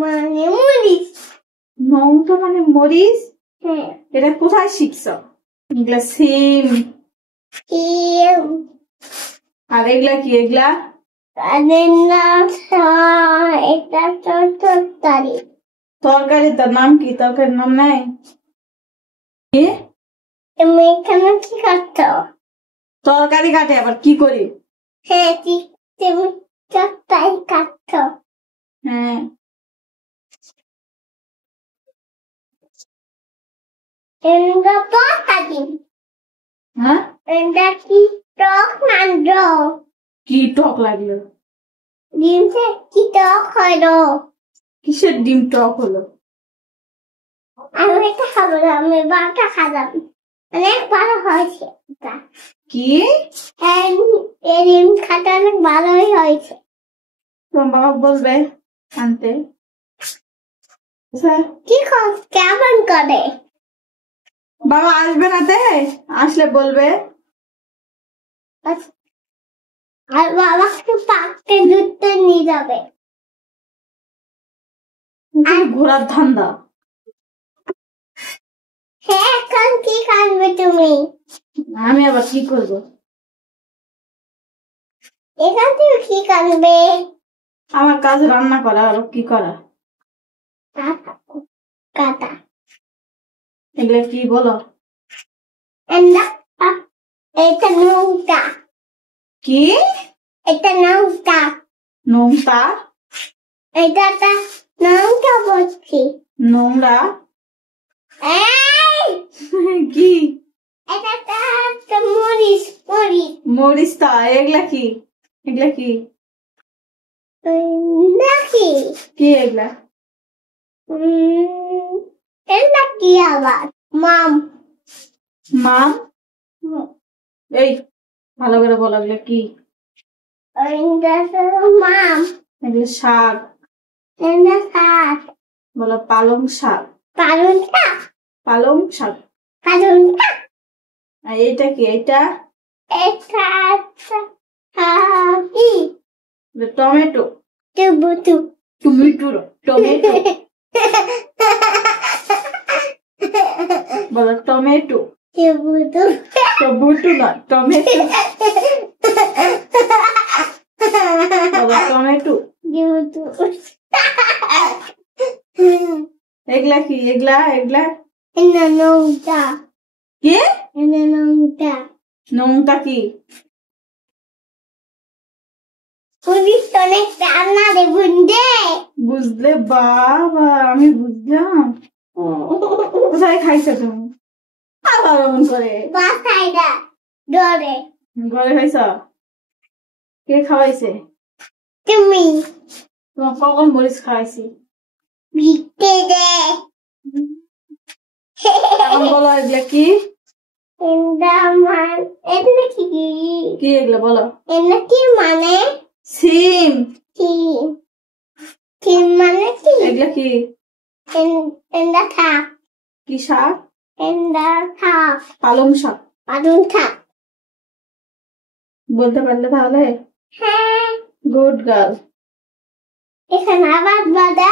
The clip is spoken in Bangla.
মানে মরিচ। নৌকা মানে মরিচ? হ্যাঁ। এটা কোথায় শিখছ? এগুলা সিম। আর এগুলা কি? এগুলা এটা তরকারি। তরকারি, তার নাম কি? তরকারির নাম নাই? কি তুমি এখানে কি করছো? তরকারি কাটে আবার কি করি? হ্যাঁ, তুমি তরকারি কাটছো। হ্যাঁ। এটা তরকারি। হ্যাঁ, এটা কি টক না টক? কি টক লাগলো? ডিমটা কি টক হলো? কিসের ডিম টক হলো? আমি এটা খাবো না, আমি বারোটা খালাম, অনেক ভালো হয়েছে। কি এই ডিম খাটা অনেক ভালোই হয়েছে। তোমার বাবা বলবে আনতে? কি কেমন করে? বাবা আসবে রাতে, আসলে বলবে। আর বাবাকে পার্কে ঘুরতে নিয়ে যাবে। ঘোরার ধান্দা। হ্যাঁ, এখন কি খাবে তুমি? আমি আবার কি করবো? এখান থেকে কি করবে? আমার কাজ রান্না করা, আর কি করা? কাটা। এগুলো কি বলো? এটা নৌকা। কি? এটা নৌকা। নোংরা? এটা নৌকা বলছি। নোংরা? কি? এটা মরিচ। মরিচ। মরিচ তা? এগুলা কি? এগুলা কি? নাকি কি এগুলা? এটা কি আবার? মাম। মাম? এই ভালো করে বলো, এগুলা কি? মাম। এগুলো শাক। এটা শাক। বলো পালং শাক। পালং শাক। পালং শাক। পালং শাক। আর এটা কি? এটা এটা কি? টমেটো। টমেটো। টমেটো। টমেটো বলো টমেটো। টমেটো। টমেটো না, টমেটো বলো টমেটো। এগুলা কি? এগুলা এগুলা নৌকা। কি? নৌকা। নোংটা কি? পুলিশ অনেক রান্না দেবেন যে বুঝলে বাবা, আমি বুঝলাম। কোথায় খাইছো তুমি? আবার এমন করে বাসায় না, ডরে। ঘরে খাইছ? কে খাওয়াইছে? তুমি। তোমার কখন মরিচ খাওয়াইছি? ভিটে দে। এখন বলো এগুলা কি? এটা কি? কি এগুলা বলো? এটা কি মানে? সিম। সিম মানে কি? এগুলা কি? এটা শাক। কি শাক? এটা শাক। পালং শাক। পালং শাক। বলতে পারলে তাহলে? হ্যাঁ। Good girl. এখানে আবার বাদা।